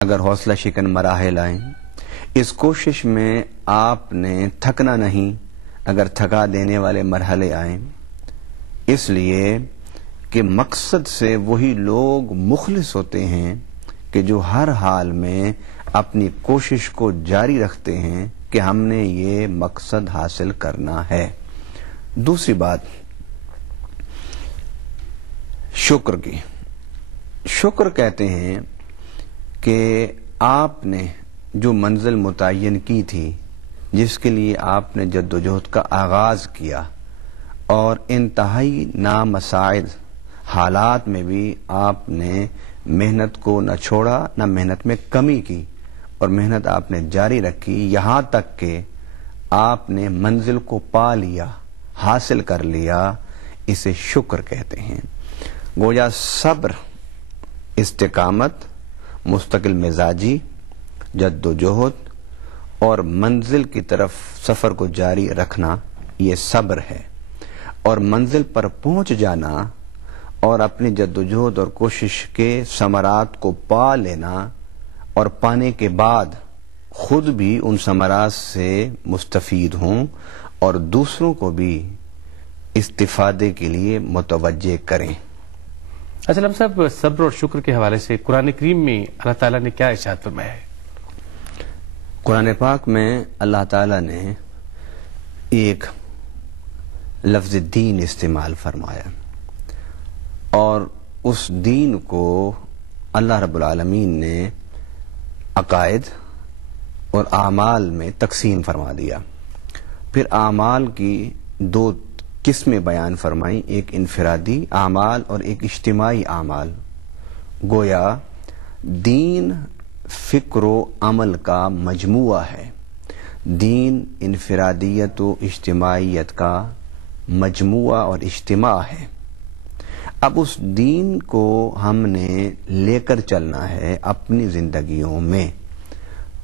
اگر حوصلہ شکن مراحل آئیں، اس کوشش میں آپ نے تھکنا نہیں اگر تھکا دینے والے مرحلے آئیں، اس لیے کہ مقصد سے وہی لوگ مخلص ہوتے ہیں کہ جو ہر حال میں اپنی کوشش کو جاری رکھتے ہیں کہ ہم نے یہ مقصد حاصل کرنا ہے۔ دوسری بات شکر کی۔ شکر کہتے ہیں کہ آپ نے جو منزل متعین کی تھی، جس کے لیے آپ نے جد و جہد کا آغاز کیا اور انتہائی نامساعد حالات میں بھی آپ نے محنت کو نہ چھوڑا، نہ محنت میں کمی کی، اور محنت آپ نے جاری رکھی یہاں تک کہ آپ نے منزل کو پا لیا، حاصل کر لیا، اسے شکر کہتے ہیں۔ گویا صبر، استقامت، مستقل مزاجی، جد و جہد اور منزل کی طرف سفر کو جاری رکھنا، یہ صبر ہے۔ اور منزل پر پہنچ جانا اور اپنی جد و جہد اور کوشش کے ثمرات کو پا لینا، اور پانے کے بعد خود بھی ان ثمرات سے مستفید ہوں اور دوسروں کو بھی استفادے کے لیے متوجہ کریں۔ اسلم صاحب، صبر اور شکر کے حوالے سے قرآن کریم میں اللہ تعالیٰ نے کیا ارشاد فرمایا ہے؟ قرآن پاک میں اللہ تعالیٰ نے ایک لفظ دین استعمال فرمایا، اور اس دین کو اللہ رب العالمین نے عقائد اور اعمال میں تقسیم فرما دیا۔ پھر اعمال کی دو قسمیں بیان فرمائیں، ایک انفرادی اعمال اور ایک اجتماعی اعمال۔ گویا دین فکر و عمل کا مجموعہ ہے، دین انفرادیت و اجتماعیت کا مجموعہ اور اجتماع ہے۔ اب اس دین کو ہم نے لے کر چلنا ہے اپنی زندگیوں میں،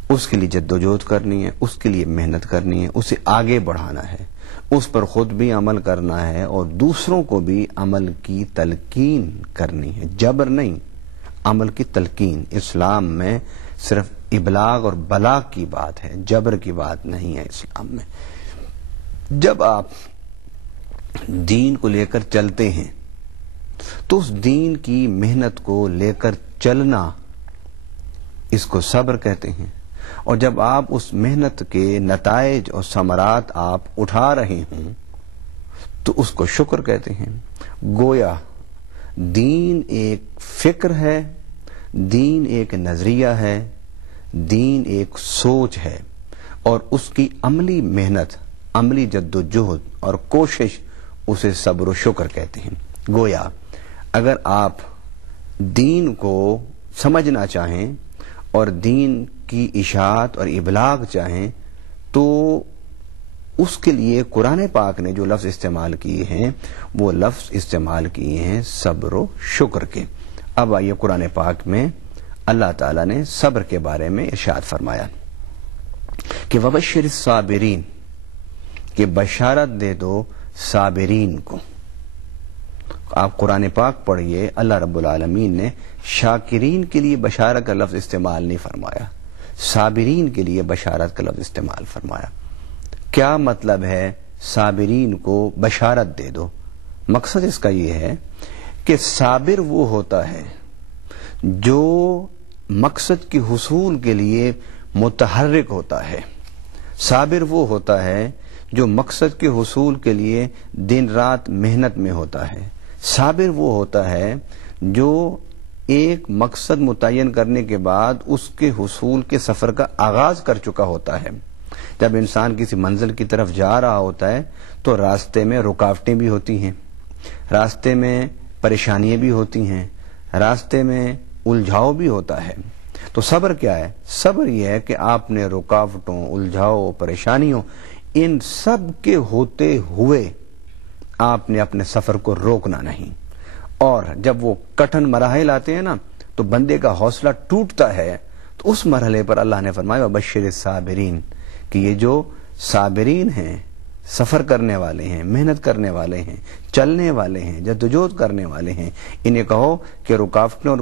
اس کے لیے جد و جہد کرنی ہے، اس کے لیے محنت کرنی ہے، اسے آگے بڑھانا ہے، اس پر خود بھی عمل کرنا ہے اور دوسروں کو بھی عمل کی تلقین کرنی ہے۔ جبر نہیں، عمل کی تلقین۔ اسلام میں صرف ابلاغ اور بلاغ کی بات ہے، جبر کی بات نہیں ہے اسلام میں۔ جب آپ دین کو لے کر چلتے ہیں تو اس دین کی محنت کو لے کر چلنا، اس کو صبر کہتے ہیں۔ اور جب آپ اس محنت کے نتائج اور ثمرات آپ اٹھا رہے ہوں تو اس کو شکر کہتے ہیں۔ گویا دین ایک فکر ہے، دین ایک نظریہ ہے، دین ایک سوچ ہے، اور اس کی عملی محنت، عملی جد و جہد اور کوشش، اسے صبر و شکر کہتے ہیں۔ گویا اگر آپ دین کو سمجھنا چاہیں اور دین کی اشاعت اور ابلاغ چاہیں تو اس کے لیے قرآن پاک نے جو لفظ استعمال کیے ہیں وہ لفظ استعمال کیے ہیں صبر و شکر کے۔ اب آئیے قرآن پاک میں اللہ تعالیٰ نے صبر کے بارے میں ارشاد فرمایا کہ وَبَشِّرِ الصَّابِرِينَ، کہ بشارت دے دو صابرین کو۔ آپ قرآن پاک پڑھیے، اللہ رب العالمین نے شاکرین کے لیے بشارت کا لفظ استعمال نہیں فرمایا، صابرین کے لیے بشارت کا لفظ استعمال فرمایا۔ کیا مطلب ہے صابرین کو بشارت دے دو؟ مقصد اس کا یہ ہے کہ صابر وہ ہوتا ہے جو مقصد کے حصول کے لیے متحرک ہوتا ہے، صابر وہ ہوتا ہے جو مقصد کے حصول کے لیے دن رات محنت میں ہوتا ہے، صابر وہ ہوتا ہے جو ایک مقصد متعین کرنے کے بعد اس کے حصول کے سفر کا آغاز کر چکا ہوتا ہے۔ جب انسان کسی منزل کی طرف جا رہا ہوتا ہے تو راستے میں رکاوٹیں بھی ہوتی ہیں، راستے میں پریشانیاں بھی ہوتی ہیں، راستے میں الجھاؤ بھی ہوتا ہے۔ تو صبر کیا ہے؟ صبر یہ ہے کہ آپ نے رکاوٹوں، الجھاؤ، پریشانیوں، ان سب کے ہوتے ہوئے آپ نے اپنے سفر کو روکنا نہیں۔ اور جب وہ کٹھن مراحل آتے ہیں نا تو بندے کا حوصلہ ٹوٹتا ہے، تو اس مرحلے پر اللہ نے فرمایا وَبَشِّرِ الصَّابِرِينَ، کہ یہ جو صابرین ہیں، سفر کرنے والے ہیں، محنت کرنے والے ہیں، چلنے والے ہیں، جدوجہد کرنے والے ہیں، انہیں کہو کہ رکاوٹوں اور